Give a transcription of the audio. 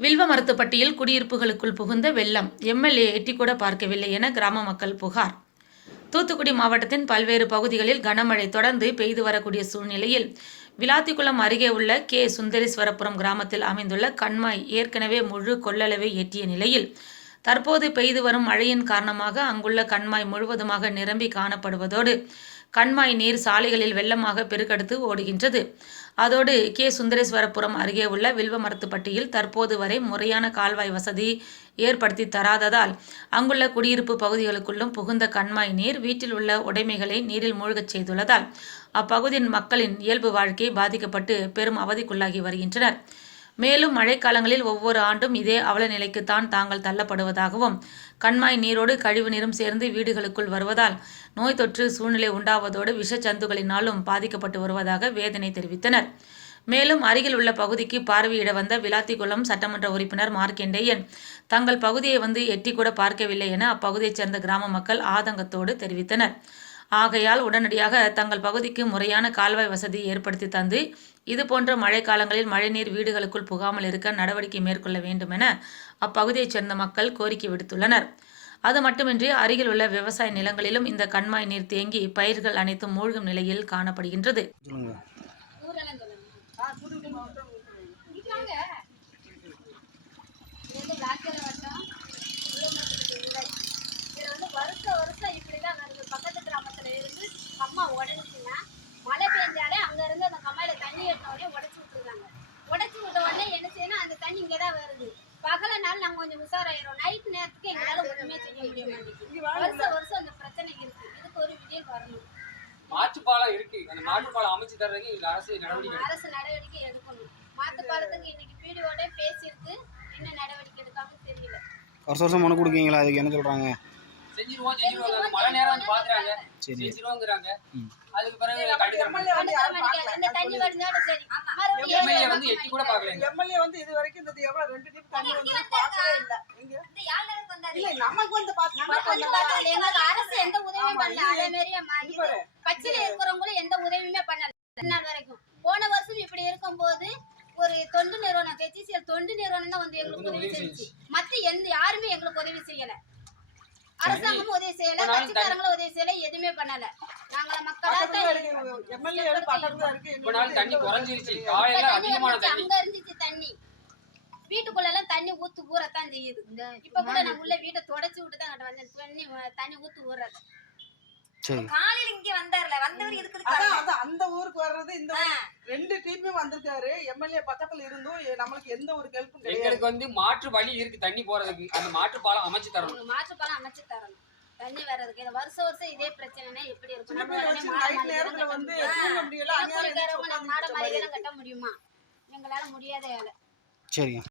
வில்வமரத்துப்பட்டியில் குடியிருப்புகளுக்குள் புகுந்த வெள்ளம். எம்எல்ஏ எட்டிக்கூட பார்க்கவில்லை என கிராம மக்கள் புகார். தூத்துக்குடி மாவட்டத்தின் பல்வேறு பகுதிகளில் கனமழை தொடர்ந்து பெய்து வரக்கூடிய சூழ்நிலையில் விளாத்திக்குளம் அருகே உள்ள கே. சுந்தரேஸ்வரபுரம் கிராமத்தில் அமைந்துள்ள கண்மாய் ஏற்கனவே முழு கொள்ளளவை எட்டிய நிலையில் தற்போது பெய்து வரும் மழையின் காரணமாக அங்குள்ள கண்மாய் முழுவதுமாக நிரம்பி காணப்படுவதோடு கண்மாய் நீர் சாலைகளில் வெள்ளமாக பெருக்கெடுத்து ஓடுகின்றது. அதோடு கே. சுந்தரேஸ்வரபுரம் அருகே உள்ள வில்வமரத்துப்பட்டியில் தற்போது வரை முறையான கால்வாய் வசதி ஏற்படுத்தி தராததால் அங்குள்ள குடியிருப்பு பகுதிகளுக்குள்ளும் புகுந்த கண்மாய் நீர் வீட்டில் உள்ள உடைமைகளை நீரில் மூழ்கச் செய்துள்ளதால் அப்பகுதியின் மக்களின் இயல்பு வாழ்க்கை பாதிக்கப்பட்டு பெரும் அவதிக்குள்ளாகி வருகின்றனர். மேலும் மழைக்காலங்களில் ஒவ்வொரு ஆண்டும் இதே அவல நிலைக்குத்தான் தாங்கள் தள்ளப்படுவதாகவும் கண்மாய் நீரோடு கழிவு நீரும் சேர்ந்து வீடுகளுக்குள் வருவதால் நோய் தொற்று சூழ்நிலை உண்டாவதோடு விஷச்சந்துகளினாலும் பாதிக்கப்பட்டு வருவதாக வேதனை தெரிவித்தனர். மேலும் அருகில் உள்ள பகுதிக்கு பார்வையிட வந்த விளாத்திக்குளம் சட்டமன்ற உறுப்பினர் மார்க்கெண்டேயன் தங்கள் பகுதியை வந்து எட்டி கூட பார்க்கவில்லை என அப்பகுதியைச் சேர்ந்த கிராம மக்கள் ஆதங்கத்தோடு தெரிவித்தனர். ஆகையால் உடனடியாக தங்கள் பகுதிக்கு முறையான கால்வாய் வசதி ஏற்படுத்தி தந்து இதுபோன்ற மழைக்காலங்களில் மழைநீர் வீடுகளுக்குள் புகாமல் இருக்க நடவடிக்கை மேற்கொள்ள வேண்டும் என அப்பகுதியைச் சேர்ந்த மக்கள் கோரிக்கை விடுத்துள்ளனர். அது மட்டுமின்றி அருகில் உள்ள விவசாய நிலங்களிலும் இந்த கண்மாய் நீர் தேங்கி பயிர்கள் அனைத்தும் மூழ்கும் நிலையில் காணப்படுகின்றது சொல்லுங்க இது வந்து விளாத்தியால வட்டம் உள்ளமரத்துக்கு ஊரை இது வந்து வருஷம் வருஷம் இப்படிதான் வருது பக்கத்து கிராமத்துல இருந்து அம்மா உடஞ்சிச்சுன்னா மழை பெஞ்சாலே அங்க இருந்து அந்த கம்மாயில தண்ணி ஏற்றின உடனே உடச்சி விட்டுருக்காங்க உடச்சி விட்ட உடனே என்ன செய்யணும்? அந்த தண்ணி இங்கே தான் வருது. பகல நாள் நாங்க கொஞ்சம் உஷாராயிரும் நைட் நேரத்துக்கு எங்களால ஒண்ணுமே செய்ய முடிய மாட்டேங்குது. வருஷம் வருஷம் அந்த பிரச்சனை இருக்கு. இதுக்கு ஒரு விடியல் வரணும் மாற்றுப்பாலம் இருக்கு. அந்த மாற்றுப்பாலம் அமைச்சு தர்றதுக்கு இந்த அரசு நடவடிக்கை எடுக்கணும். அரசு நடவடிக்கை எடுக்கணும். மாத்து பாலத்துக்கு இன்னைக்கு பிடிஓட பேசியிருக்கு. என்ன நடவடிக்கை எடுக்காம தெரியல. வருஷம் வருஷம் மனு கொடுக்கீங்களா? அதுக்கு என்ன சொல்கிறாங்க செஞ்சிருவோம் செஞ்சிருவாங்க அந்த மழை நேரம் வந்து பாத்துறாங்க சரி. செஞ்சிருவோங்கிறாங்க. ம். அதுக்கு பிறகு கண்டிக்கிற இந்த தண்ணி வருதோட சரி. எம்எல்ஏ வந்து எட்டி கூட பாக்கல எம்எல்ஏ வந்து இது வரைக்கும் இந்த எவ்வளவு ரெண்டு டிப் தண்ணி வந்து பார்க்கவே இல்ல. இங்க இல்ல நமக்கு வந்து பார்த்து நமக்கு வந்து பார்த்தா எங்களுக்கு அரசு எந்த உதவியும் பண்ணல. அதே மாதிரியே மாறி பச்சையில இருக்கிறவங்களும் எந்த உதவியுமே பண்ணல. நாள் வரைக்கும். போன வருஷம் இப்படி இருக்கும்போது ஒரு தொண்டு நிறுவனம் ஹெச்சிசிஎல் தொண்டு நிறுவனம் தான் வந்து எங்களுக்கு உதவி செஞ்சு மத்த எந்த யாருமே எங்களுக்கு உதவி செய்யல. அரசாங்கமும் உதவி செய்யல கட்சிக்காரங்களும் உதவி செய்யல எதுவுமே பண்ணல. நாங்கள மக்களா தண்ணி குறைஞ்சிருச்சு. காலையில அதிகமான தண்ணி. அங்க இருந்துச்சு தண்ணி. வீட்டுக்குள்ள எல்லாம் தண்ணி ஊத்து ஊறத்தான் செய்யுது. இப்ப கூட நான் உள்ள வீட்டை தொடச்சு விட்டு தான் அங்கிட்டு வந்தேன் தண்ணி தண்ணி ஊத்து ஊறது காலையில இங்க வந்தாருல வந்தவர் அதான் அந்த ஊருக்கு வர்றது இந்த ரெண்டு டீமுமே வந்திருக்காரு. எம்எல்ஏ பக்கத்துல இருந்தும் நம்மளுக்கு எந்த ஒரு ஹெல்ப்பும் கிடையாது. எங்களுக்கு வந்து மாற்று வழி இருக்கு. தண்ணி போறதுக்கு அந்த மாற்று பாலம் அமைச்சு தரணும். அவங்க மாற்றுப்பாலம் அமைச்சு தரணும். தண்ணி வர்றதுக்கு இது வருஷம் வருஷம் இதே பிரச்சனைனா எப்படி இருக்கும்? நம்ம மாட மாளிகை கட்ட முடியுமா? கட்ட எங்களால முடியாத வேலை. சரிங்க.